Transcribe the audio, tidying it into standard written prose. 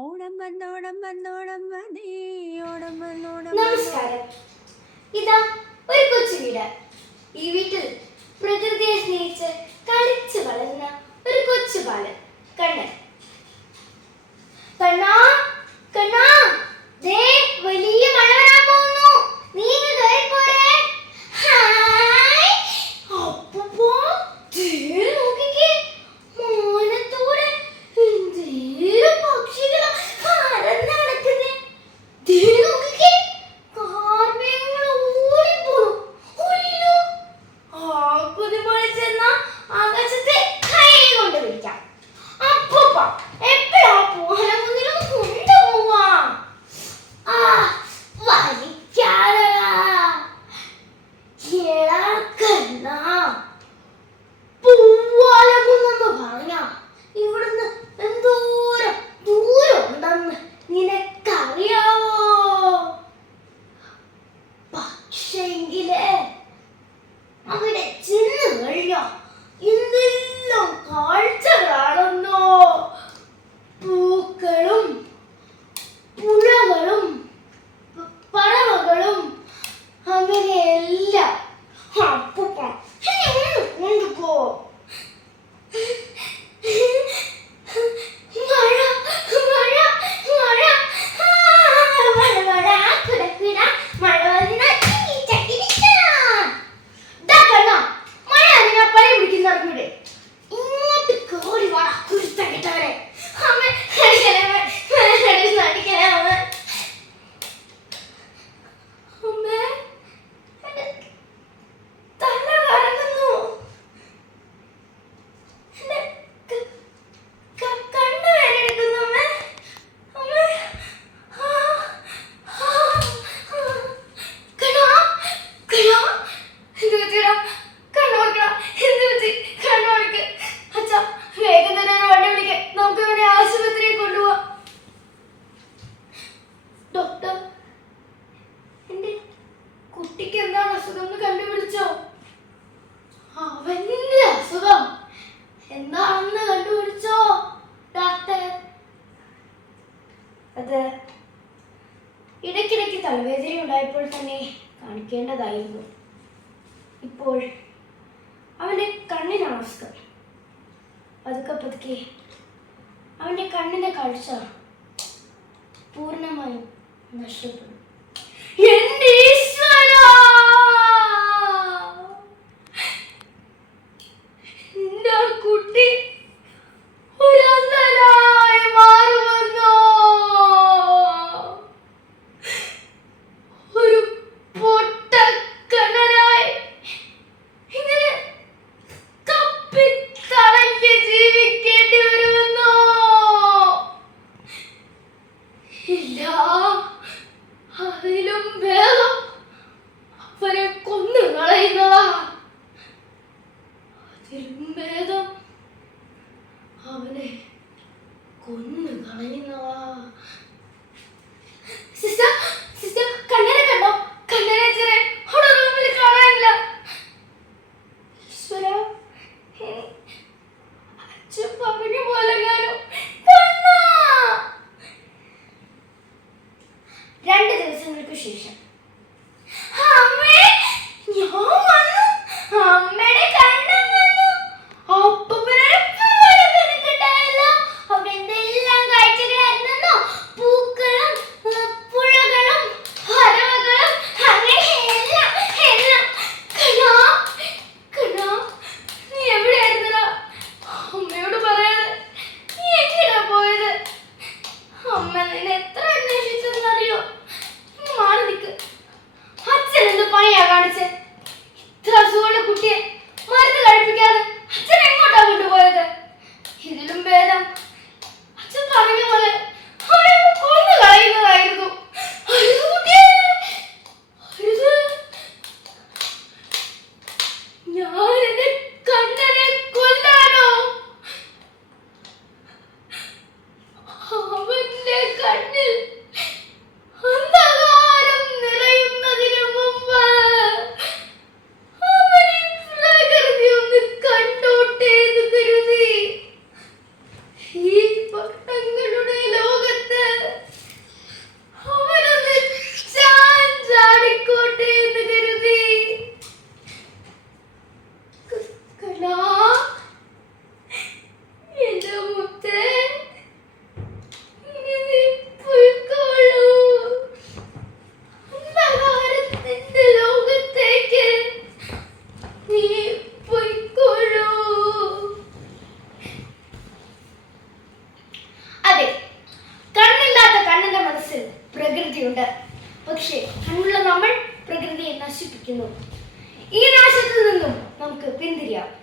ഓണം വന്നോണം വന്നോണം വന്നേ ഓണം വന്നോണം. നമസ്കാരം. ഇതാ ഒരു കൊച്ചു വീട്. ഈ വീട്ടിൽ പ്രകൃതിയെ സ്നേഹിച്ച് കളിച്ചു വളരുന്ന ഒരു കൊച്ചു ബാലൻ കണ്ണൻ. കണ്ണാ കണ്ണാ, ദേ വലിയ മഴ വരാൻ പോകുന്നു, നീ ഇങ്ങ് കേറി പോരെ. ഹായ് അപ്പൂപ്പോ, ദേ നോക്കിക്കേ, മാനത്തൂടെ എന്തേലും പക്ഷികളാ പറന്ന് നടക്കുന്നേ. ദേ നോക്കിക്കേ, കാർമേഘങ്ങൾ ഓടിപ്പോണു. അയ്യോ, ആക്കുതുപോലെ ചെന്നാ ആകാശത്തെ കൈ കൊണ്ട് പിടിക്കാം. അപ്പൂപ്പ എപ്പോഴാ പോകാൻ മുന്നിലൊന്ന് കൊണ്ടുപോവാ? ആ വലിക്കാതെ കണ്ണാ, പൂവാലകുന്നെന്ന് പറഞ്ഞ ഇവിടുന്ന് എന്തോരം ദൂരം ഉണ്ടെന്ന് നിനക്കറിയാവോ? പക്ഷെങ്കില് അവിടെ ചെന്ന് കഴിഞ്ഞ എന്തെല്ലാം കാഴ്ചകളാണെന്നോ. പൂക്കളും പുഴകളും പറവകളും അങ്ങനെയെല്ലാം. അപ്പൂപ്പ എന്നെ ഒന്ന് കൊണ്ടുപോ. മഴ മഴ മഴ, മഴ മഴ കുടക്കുട മഴ വന്ന മഴ അതിനാ പഴി പിടിക്കുന്നവരുടെ ഇങ്ങോട്ട് കോടി വാ കുരുത്തക്കെട്ടവരെ. അമ്മ അടിക്കലേ അടിക്കലേ അമ്മ. അമ്മേ, എന്റെ തല കറങ്ങുന്നു. എന്റെ കണ്ണ് വേദനിക്കുന്നു അമ്മേ. അമ്മേ, ആ, ആ, കണ്ണാ കണ്ണാ, എന്ത് പറ്റിയടാ? കണ്ണോർക്കടാ, എന്ത് പറ്റി? കണ്ണോർക്ക്. അച്ഛാ, വേഗം തന്നെ ഒരു വണ്ടി വിളിക്ക്, നമുക്ക് ഇവനെ ആശുപത്രിയിൽ കൊണ്ടുപോവാം. ഡോക്ടർ, എന്റെ കുട്ടിക്ക് എന്താണ് അസുഖം എന്ന് കണ്ടുപിടിച്ചോ? അവന്റെ അസുഖം എന്താണെന്ന് കണ്ടുപിടിച്ചോ ഡോക്ടർ? അത് ഇടയ്ക്കിടയ്ക്ക് തലവേദന ഉണ്ടായപ്പോൾ തന്നെ കാണിക്കേണ്ടതായിരുന്നു. ഇപ്പോൾ അവന്റെ കണ്ണിനാണ് അസുഖം. പതുക്കെ പതുക്കെ അവന്റെ കണ്ണിന്റെ കാഴ്ച പൂർണ്ണമായും നഷ്ടപ്പെടും. എന്റെ ഈശ്വരാ! എന്റെ കുട്ടി ഒരു അന്ധനായി മാറുമെന്നോ? ഒരു പൊട്ടക്കണ്ണനായി ഇങ്ങനെ തപ്പിത്തടഞ്ഞ് ജീവിക്കേണ്ടി വരുമെന്നോ? ഇല്ല, അതിലും ഭേദം അവരെ കൊന്നു കളയുന്നതാ. അതിലും ഭേദം അവനെ കൊന്നു കളയുന്നതാ. സിസ്റ്റർ, സിസ്റ്റർ, കണ്ണനെ കണ്ടോ? കണ്ണനെ ചെറിയ അവിടെ റൂമിൽ കാണാനില്ല. ഈശ്വരാ, അച്ഛൻ പറഞ്ഞ പോലെ ഞാനും കണ്ണാ. 2 ദിവസങ്ങൾക്ക് ശേഷം അമ്മേ, ഞാൻ വന്നു. അമ്മയുടെ കണ്ണൻ വന്നു. അപ്പൂപ്പനൊരു പൂവെല്ലാം കണ്ടിട്ടുണ്ടായല്ലോ. അവിടെ എന്തെല്ലാം കാഴ്ചകളായിരുന്നോ. പൂക്കളും പുഴകളും കണ്ണുണ്ട്. പക്ഷേ കണ്ണുള്ള നമ്മൾ പ്രകൃതിയെ നശിപ്പിക്കുന്നു. ഈ നാശത്തിൽ നിന്നും നമുക്ക് പിന്തിരിയാം.